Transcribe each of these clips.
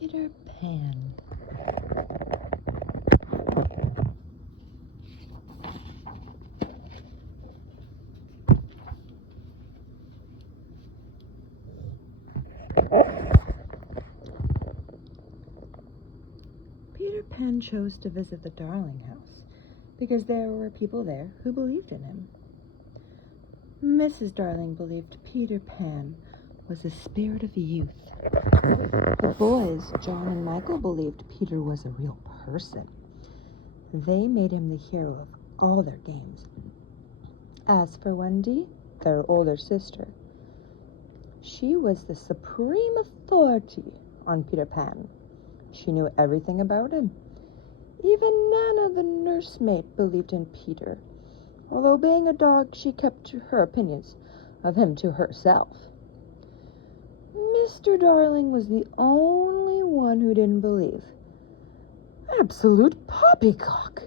Peter Pan. Peter Pan chose to visit the Darling house because there were people there who believed in him. Mrs. Darling believed Peter Pan was the spirit of youth. The boys, John and Michael, believed Peter was a real person. They made him the hero of all their games. As for Wendy, their older sister, she was the supreme authority on Peter Pan. She knew everything about him. Even Nana, the nursemaid, believed in Peter. Although being a dog, she kept her opinions of him to herself. Mr. Darling was the only one who didn't believe. Absolute poppycock,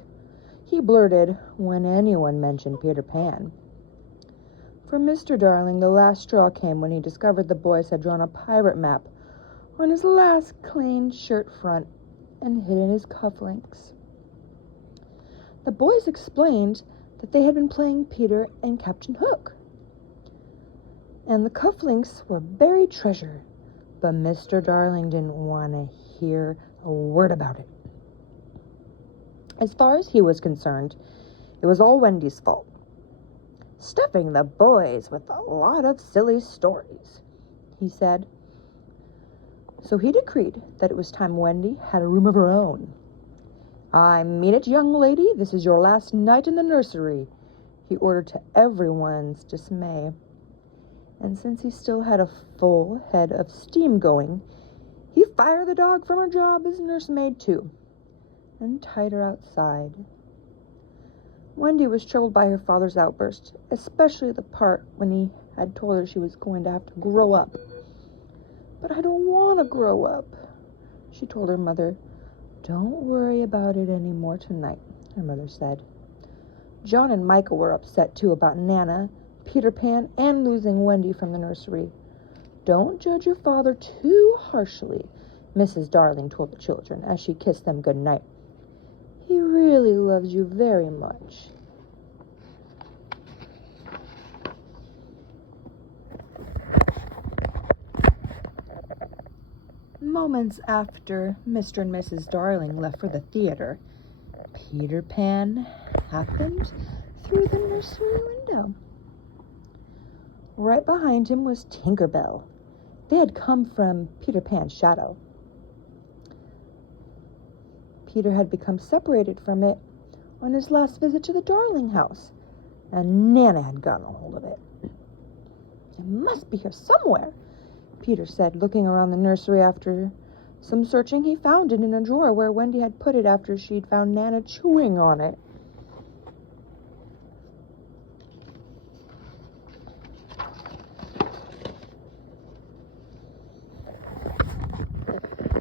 he blurted when anyone mentioned Peter Pan. For Mr. Darling, the last straw came when he discovered the boys had drawn a pirate map on his last clean shirt front and hidden his cufflinks. The boys explained that they had been playing Peter and Captain Hook, and the cufflinks were buried treasure, but Mr. Darling didn't want to hear a word about it. As far as he was concerned, it was all Wendy's fault, stuffing the boys with a lot of silly stories, he said. So he decreed that it was time Wendy had a room of her own. "I mean it, young lady, this is your last night in the nursery," he ordered to everyone's dismay. And since he still had a full head of steam going, he fired the dog from her job as nursemaid too, and tied her outside. Wendy was troubled by her father's outburst, especially the part when he had told her she was going to have to grow up. "But I don't want to grow up," she told her mother. "Don't worry about it any more tonight," her mother said. John and Michael were upset too about Nana, Peter Pan, and losing Wendy from the nursery. "Don't judge your father too harshly," Mrs. Darling told the children as she kissed them good night. "He really loves you very much." Moments after Mr. and Mrs. Darling left for the theater, Peter Pan happened through the nursery window. Right behind him was Tinker Bell. They had come from Peter Pan's shadow. Peter had become separated from it on his last visit to the Darling house, and Nana had gotten a hold of it. "It must be here somewhere," Peter said, looking around the nursery. After some searching, he found it in a drawer where Wendy had put it after she'd found Nana chewing on it.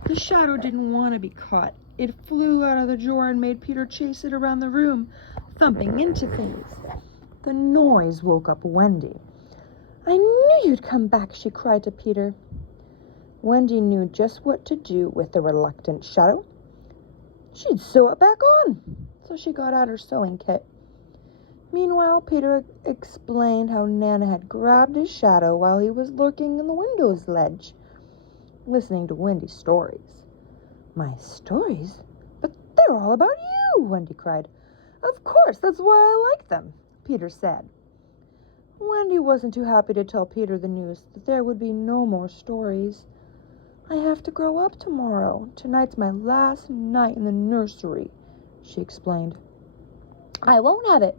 The shadow didn't want to be caught. It flew out of the drawer and made Peter chase it around the room, thumping into things. The noise woke up Wendy. "I knew you'd come back," she cried to Peter. Wendy knew just what to do with the reluctant shadow. She'd sew it back on, so she got out her sewing kit. Meanwhile, Peter explained how Nana had grabbed his shadow while he was lurking in the window's ledge, listening to Wendy's stories. "My stories? But they're all about you," Wendy cried. "Of course, that's why I like them," Peter said. Wendy wasn't too happy to tell Peter the news that there would be no more stories. "I have to grow up tomorrow. Tonight's my last night in the nursery," she explained. "I won't have it,"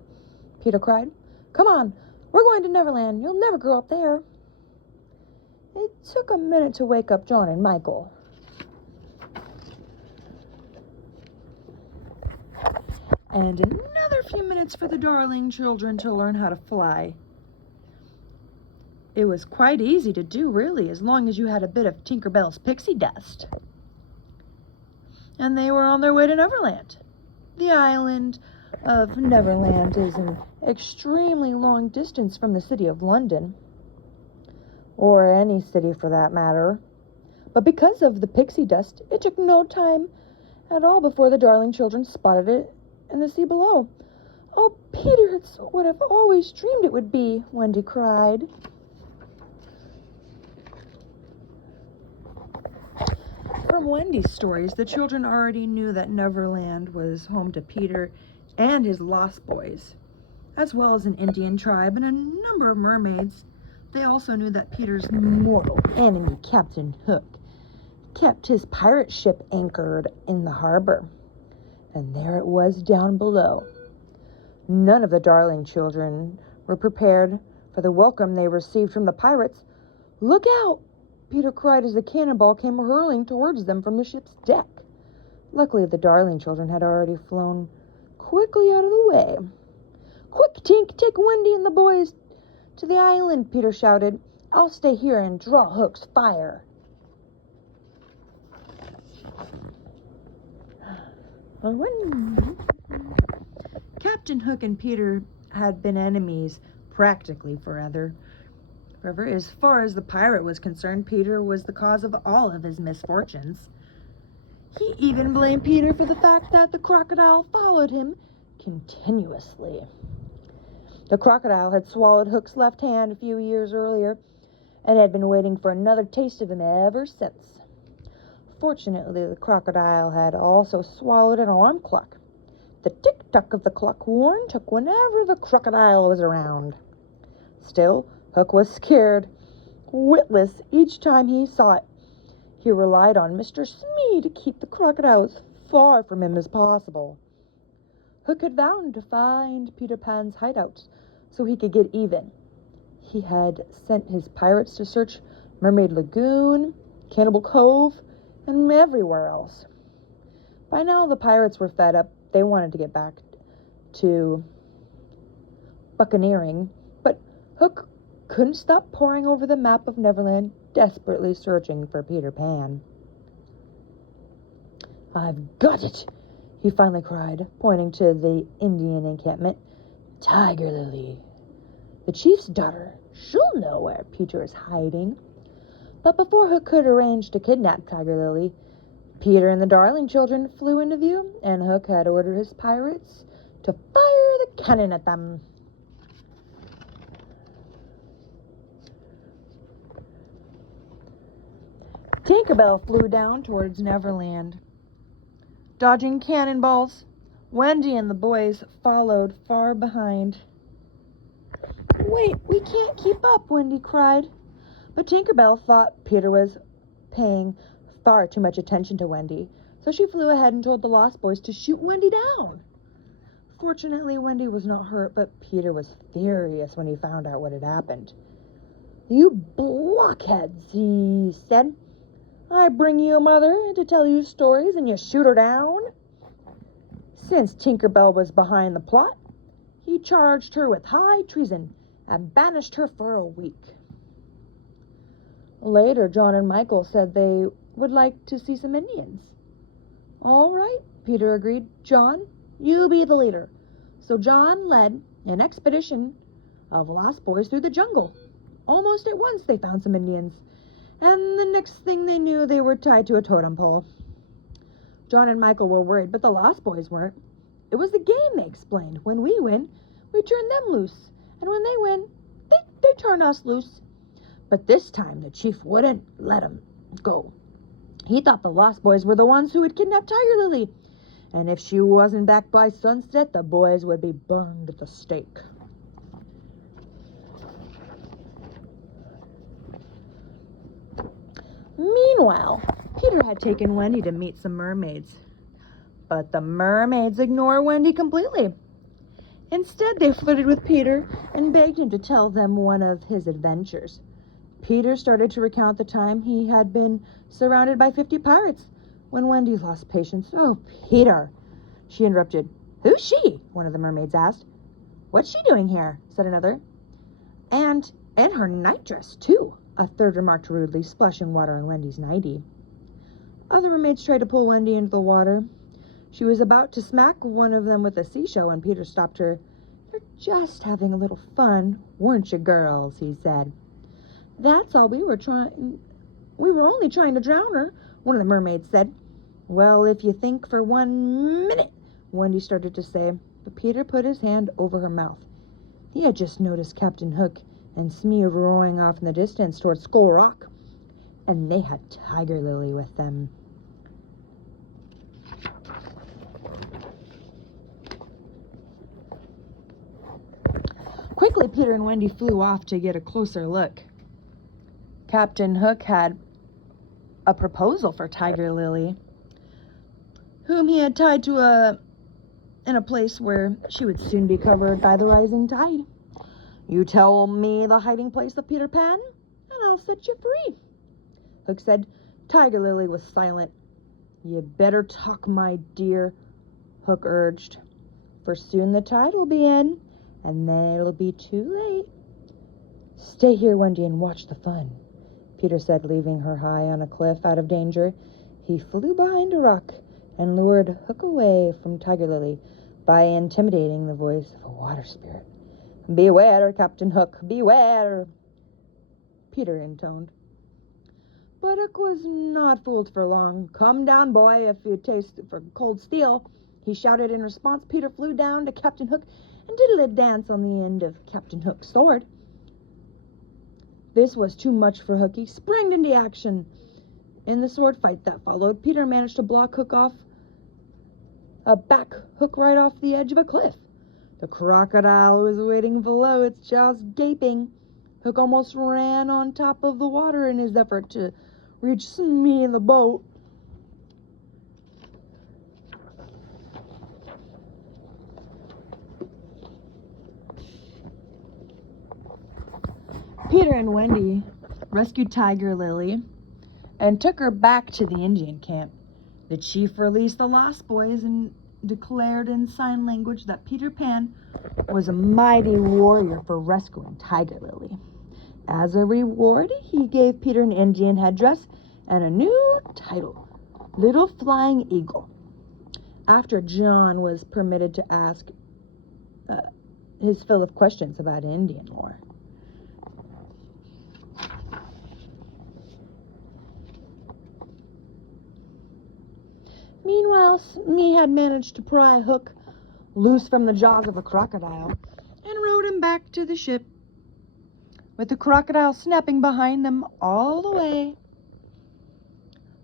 Peter cried. "Come on, we're going to Neverland. You'll never grow up there." It took a minute to wake up John and Michael. And another few minutes for the Darling children to learn how to fly. It was quite easy to do, really, as long as you had a bit of Tinker Bell's pixie dust. And they were on their way to Neverland. The island of Neverland is an extremely long distance from the city of London, or any city for that matter. But because of the pixie dust, it took no time at all before the darling children spotted it in the sea below. "Oh, Peter, it's what I've always dreamed it would be," Wendy cried. From Wendy's stories, the children already knew that Neverland was home to Peter and his lost boys, as well as an Indian tribe and a number of mermaids. They also knew that Peter's mortal enemy, Captain Hook, kept his pirate ship anchored in the harbor. And there it was down below. None of the darling children were prepared for the welcome they received from the pirates. "Look out!" Peter cried as the cannonball came hurling towards them from the ship's deck. Luckily, the darling children had already flown quickly out of the way. "Quick, Tink, take Wendy and the boys to the island," Peter shouted. "I'll stay here and draw Hook's fire." Captain Hook and Peter had been enemies practically forever. As far as the pirate was concerned, Peter was the cause of all of his misfortunes. He even blamed Peter for the fact that the crocodile followed him continuously. The crocodile had swallowed Hook's left hand a few years earlier and had been waiting for another taste of him ever since. Fortunately, the crocodile had also swallowed an alarm clock. The tick-tock of the clock warned Hook whenever the crocodile was around. Still, Hook was scared, witless each time he saw it. He relied on Mr. Smee to keep the crocodile as far from him as possible. Hook had vowed to find Peter Pan's hideout so he could get even. He had sent his pirates to search Mermaid Lagoon, Cannibal Cove, and everywhere else. By now, the pirates were fed up. They wanted to get back to buccaneering, but Hook couldn't stop poring over the map of Neverland, desperately searching for Peter Pan. "I've got it," he finally cried, pointing to the Indian encampment. "Tiger Lily, the chief's daughter. She'll know where Peter is hiding." But before Hook could arrange to kidnap Tiger Lily, Peter and the darling children flew into view, and Hook had ordered his pirates to fire the cannon at them. Tinkerbell flew down towards Neverland, dodging cannonballs. Wendy and the boys followed far behind. "Wait, we can't keep up," Wendy cried. But Tinkerbell thought Peter was paying far too much attention to Wendy, so she flew ahead and told the Lost Boys to shoot Wendy down. Fortunately, Wendy was not hurt, but Peter was furious when he found out what had happened. "You blockheads," he said. "I bring you a mother to tell you stories, and you shoot her down?" Since Tinkerbell was behind the plot, he charged her with high treason and banished her for a week. Later, John and Michael said they would like to see some Indians. "All right," Peter agreed. "John, you be the leader." So John led an expedition of Lost Boys through the jungle. Almost at once, they found some Indians, and the next thing they knew, they were tied to a totem pole. John and Michael were worried, but the Lost Boys weren't. "It was the game," they explained. "When we win, we turn them loose, and when they win, they turn us loose." But this time, the chief wouldn't let them go. He thought the Lost Boys were the ones who had kidnapped Tiger Lily, and if she wasn't back by sunset, the boys would be burned at the stake. Meanwhile, Peter had taken Wendy to meet some mermaids. But the mermaids ignored Wendy completely. Instead, they flirted with Peter and begged him to tell them one of his adventures. Peter started to recount the time he had been surrounded by 50 pirates when Wendy lost patience. "Oh, Peter," she interrupted. "Who's she?" one of the mermaids asked. "What's she doing here?" said another. "And in her nightdress, too," a third remarked rudely, splashing water on Wendy's nightie. Other mermaids tried to pull Wendy into the water. She was about to smack one of them with a seashell when Peter stopped her. "You're just having a little fun, weren't you, girls?" he said. "That's all we were trying We were only trying to drown her," one of the mermaids said. "Well, if you think for 1 minute," Wendy started to say, but Peter put his hand over her mouth. He had just noticed Captain Hook and Smee rowing off in the distance towards Skull Rock, and they had Tiger Lily with them. Quickly, Peter and Wendy flew off to get a closer look. Captain Hook had a proposal for Tiger Lily, whom he had tied to in a place where she would soon be covered by the rising tide. "You tell me the hiding place of Peter Pan, and I'll set you free," Hook said. Tiger Lily was silent. "You better talk, my dear," Hook urged, "for soon the tide will be in, and then it'll be too late." "Stay here, Wendy, and watch the fun," Peter said, leaving her high on a cliff out of danger. He flew behind a rock and lured Hook away from Tiger Lily by intimidating the voice of a water spirit. "Beware, Captain Hook, beware," Peter intoned. But Hook was not fooled for long. "Come down, boy, if you taste for cold steel," he shouted in response. Peter flew down to Captain Hook and did a dance on the end of Captain Hook's sword. This was too much for Hook. He sprang into action. In the sword fight that followed, Peter managed to block Hook right off the edge of a cliff. The crocodile was waiting below, its jaws gaping. Hook almost ran on top of the water in his effort to reach Smee in the boat. Peter and Wendy rescued Tiger Lily and took her back to the Indian camp. The chief released the lost boys and declared in sign language that Peter Pan was a mighty warrior for rescuing Tiger Lily. As a reward, he gave Peter an Indian headdress and a new title, Little Flying Eagle, after John was permitted to ask his fill of questions about Indian lore. Meanwhile, Smee had managed to pry Hook loose from the jaws of a crocodile and rowed him back to the ship, with the crocodile snapping behind them all the way.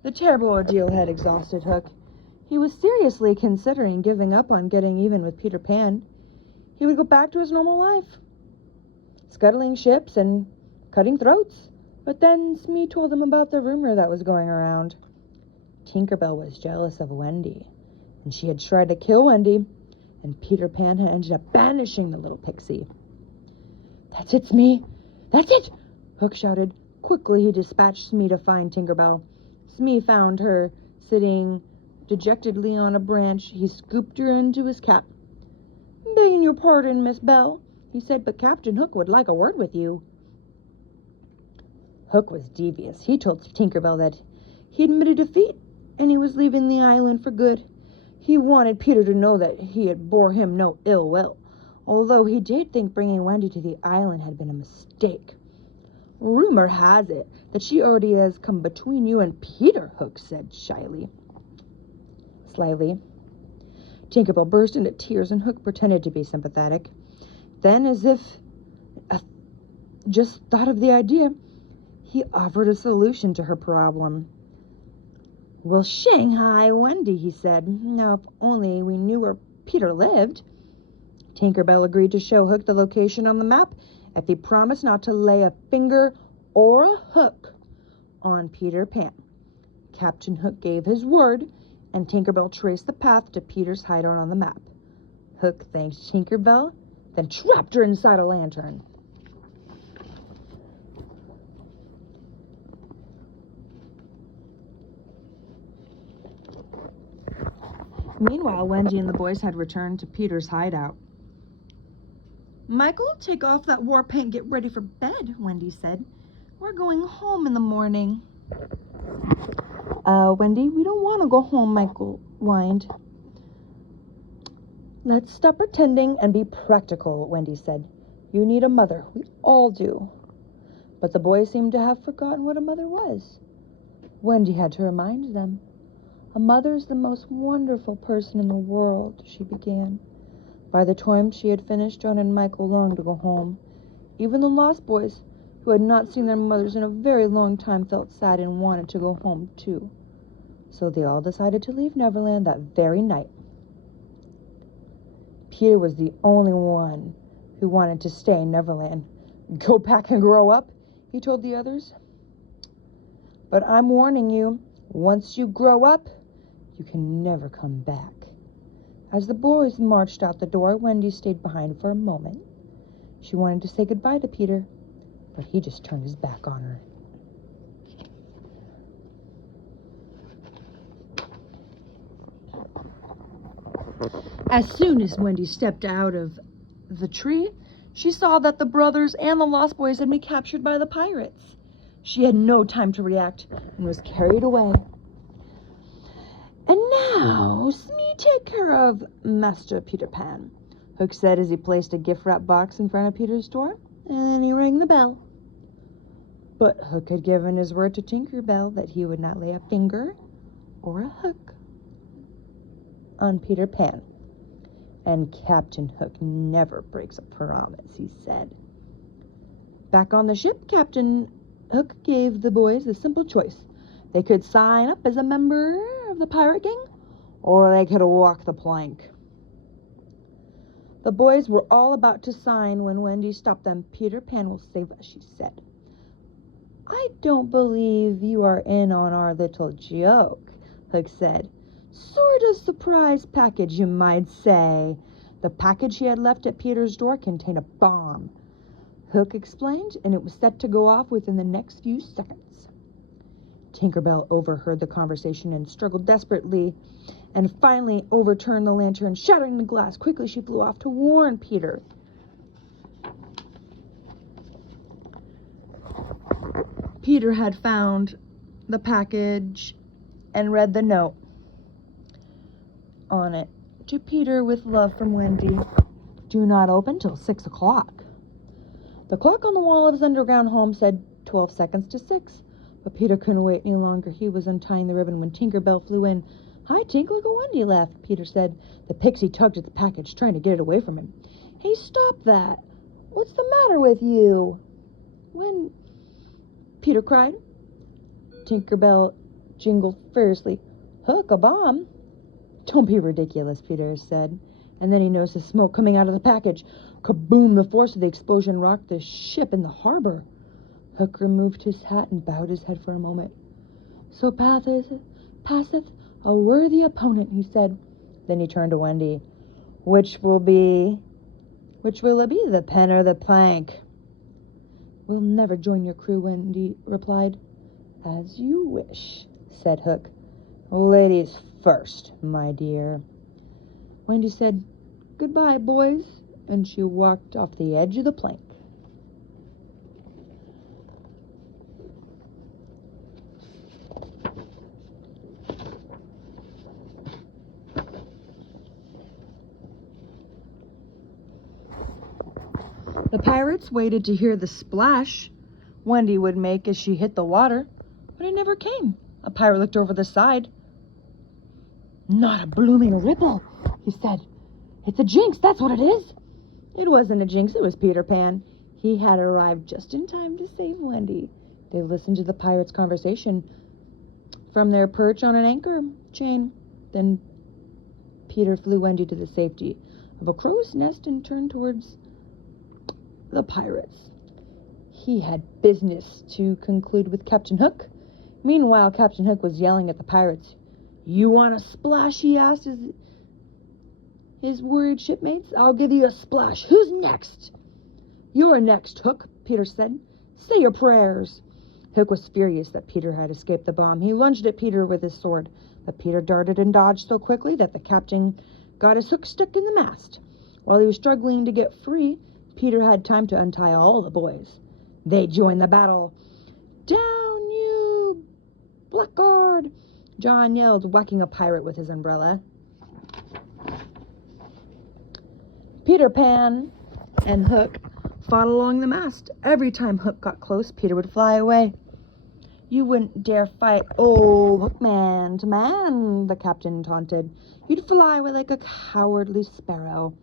The terrible ordeal had exhausted Hook. He was seriously considering giving up on getting even with Peter Pan. He would go back to his normal life, scuttling ships and cutting throats. But then Smee told him about the rumor that was going around. Tinkerbell was jealous of Wendy, and she had tried to kill Wendy, and Peter Pan had ended up banishing the little pixie. "That's it, Smee! That's it!" Hook shouted. Quickly, he dispatched Smee to find Tinkerbell. Smee found her sitting dejectedly on a branch. He scooped her into his cap. "Begging your pardon, Miss Bell," he said, "but Captain Hook would like a word with you." Hook was devious. He told Tinkerbell that he admitted defeat and he was leaving the island for good. He wanted Peter to know that he had bore him no ill will, although he did think bringing Wendy to the island had been a mistake. "Rumor has it that she already has come between you and Peter," Hook said slyly. Tinkerbell burst into tears, and Hook pretended to be sympathetic. Then, as if just thought of the idea, he offered a solution to her problem. "We'll Shanghai Wendy," he said. "Now, if only we knew where Peter lived." Tinkerbell agreed to show Hook the location on the map if he promised not to lay a finger or a hook on Peter Pan. Captain Hook gave his word, and Tinkerbell traced the path to Peter's hideout on the map. Hook thanked Tinkerbell, then trapped her inside a lantern. Meanwhile, Wendy and the boys had returned to Peter's hideout. "Michael, take off that war paint and get ready for bed," Wendy said. "We're going home in the morning." Wendy, we don't want to go home," Michael whined. "Let's stop pretending and be practical," Wendy said. "You need a mother. We all do." But the boys seemed to have forgotten what a mother was. Wendy had to remind them. A mother's the most wonderful person in the world, she began. By the time she had finished, John and Michael longed to go home. Even the Lost Boys, who had not seen their mothers in a very long time, felt sad and wanted to go home, too. So they all decided to leave Neverland that very night. Peter was the only one who wanted to stay in Neverland. Go back and grow up, he told the others. But I'm warning you, once you grow up, you can never come back. As the boys marched out the door, Wendy stayed behind for a moment. She wanted to say goodbye to Peter, but he just turned his back on her. As soon as Wendy stepped out of the tree, she saw that the brothers and the Lost Boys had been captured by the pirates. She had no time to react and was carried away. And now, me take care of Master Peter Pan, Hook said as he placed a gift-wrap box in front of Peter's door, and then he rang the bell. But Hook had given his word to Tinker Bell that he would not lay a finger or a hook on Peter Pan. And Captain Hook never breaks a promise, he said. Back on the ship, Captain Hook gave the boys a simple choice. They could sign up as a member of the pirate gang, or they could walk the plank. The boys were all about to sign when Wendy stopped them. Peter Pan will save us, she said. I don't believe you are in on our little joke, Hook said. Sort of surprise package, you might say. The package he had left at Peter's door contained a bomb. Hook explained, and it was set to go off within the next few seconds. Tinkerbell overheard the conversation and struggled desperately, and finally overturned the lantern, shattering the glass. Quickly she flew off to warn Peter. Peter had found the package and read the note on it. To Peter, with love from Wendy. Do not open till 6 o'clock. The clock on the wall of his underground home said 12 seconds to 6. But Peter couldn't wait any longer. He was untying the ribbon when Tinkerbell flew in. Hi, Tink, look what Wendy left, Peter said. The pixie tugged at the package, trying to get it away from him. Hey, stop that. What's the matter with you? When... Peter cried. Tinkerbell jingled furiously. Hook, a bomb? Don't be ridiculous, Peter said. And then he noticed the smoke coming out of the package. Kaboom! The force of the explosion rocked the ship in the harbor. Hook removed his hat and bowed his head for a moment. So passeth a worthy opponent, he said. Then he turned to Wendy. Which will it be, the pen or the plank? We'll never join your crew, Wendy replied. As you wish, said Hook. Ladies first, my dear. Wendy said, Goodbye, boys, and she walked off the edge of the plank. The pirates waited to hear the splash Wendy would make as she hit the water, but it never came. A pirate looked over the side. Not a blooming ripple, he said. It's a jinx, that's what it is. It wasn't a jinx, it was Peter Pan. He had arrived just in time to save Wendy. They listened to the pirates' conversation from their perch on an anchor chain. Then Peter flew Wendy to the safety of a crow's nest and turned towards the pirates. He had business to conclude with Captain Hook. Meanwhile, Captain Hook was yelling at the pirates. You want a splash, he asked his worried shipmates. I'll give you a splash. Who's next? You're next, Hook, Peter said. Say your prayers. Hook was furious that Peter had escaped the bomb. He lunged at Peter with his sword, but Peter darted and dodged so quickly that the captain got his hook stuck in the mast. While he was struggling to get free, Peter had time to untie all the boys. They joined the battle. Down, you blackguard! John yelled, whacking a pirate with his umbrella. Peter Pan and Hook fought along the mast. Every time Hook got close, Peter would fly away. You wouldn't dare fight old Hook man to man, the captain taunted. You'd fly away like a cowardly sparrow.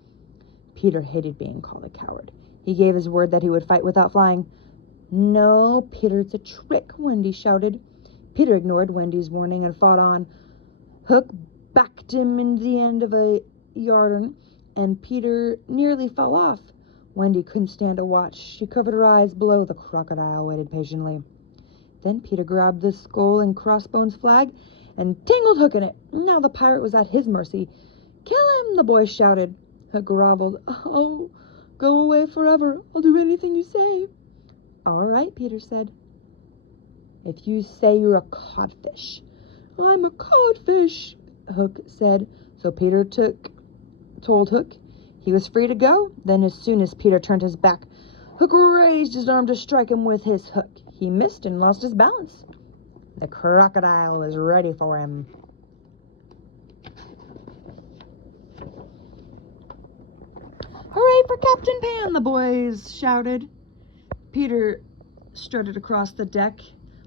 Peter hated being called a coward. He gave his word that he would fight without flying. No, Peter, it's a trick, Wendy shouted. Peter ignored Wendy's warning and fought on. Hook backed him into the end of a yardarm, and Peter nearly fell off. Wendy couldn't stand to watch. She covered her eyes. Below, the crocodile waited patiently. Then Peter grabbed the skull and crossbones flag and tangled Hook in it. Now the pirate was at his mercy. Kill him, the boy shouted. Hook groveled. Oh, go away forever. I'll do anything you say. All right, Peter said. If you say you're a codfish. I'm a codfish, Hook said. So Peter told Hook he was free to go. Then as soon as Peter turned his back, Hook raised his arm to strike him with his hook. He missed and lost his balance. The crocodile was ready for him. Hooray for Captain Pan, the boys shouted. Peter strutted across the deck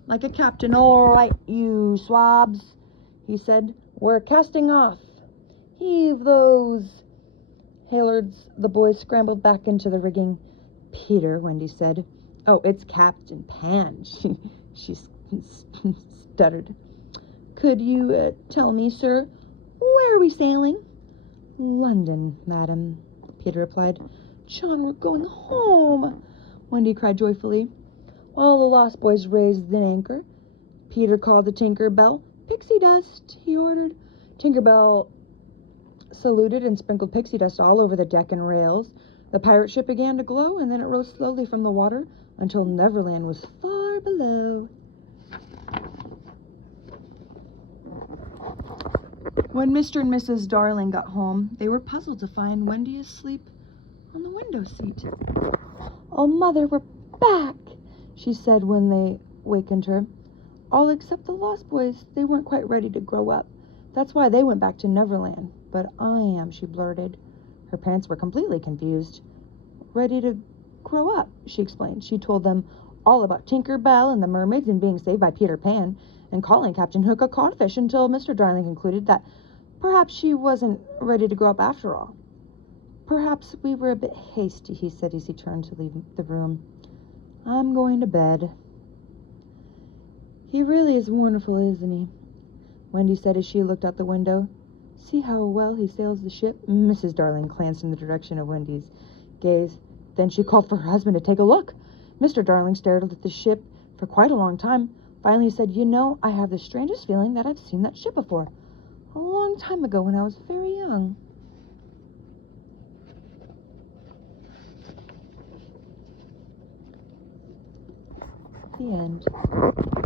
like a captain. All right, you swabs, he said. We're casting off. Heave those halyards. The boys scrambled back into the rigging. Peter, Wendy said. Oh, it's Captain Pan, she stuttered. Could you tell me, sir, where are we sailing? London, madam, Peter replied. John, we're going home, Wendy cried joyfully. While the lost boys raised the anchor, Peter called to Tinker Bell. Pixie dust, he ordered. Tinker Bell saluted and sprinkled pixie dust all over the deck and rails. The pirate ship began to glow, and then it rose slowly from the water until Neverland was far below. When Mr. and Mrs. Darling got home, they were puzzled to find Wendy asleep on the window seat. Oh, Mother, we're back, she said when they wakened her. All except the Lost Boys. They weren't quite ready to grow up. That's why they went back to Neverland. But I am, she blurted. Her parents were completely confused. Ready to grow up, she explained. She told them all about Tinker Bell and the mermaids and being saved by Peter Pan and calling Captain Hook a codfish until Mr. Darling concluded that perhaps she wasn't ready to grow up after all. Perhaps we were a bit hasty, he said as he turned to leave the room. I'm going to bed. He really is wonderful, isn't he? Wendy said as she looked out the window. See how well he sails the ship? Mrs. Darling glanced in the direction of Wendy's gaze. Then she called for her husband to take a look. Mr. Darling stared at the ship for quite a long time. Finally he said, You know, I have the strangest feeling that I've seen that ship before. A long time ago when I was very young. The end.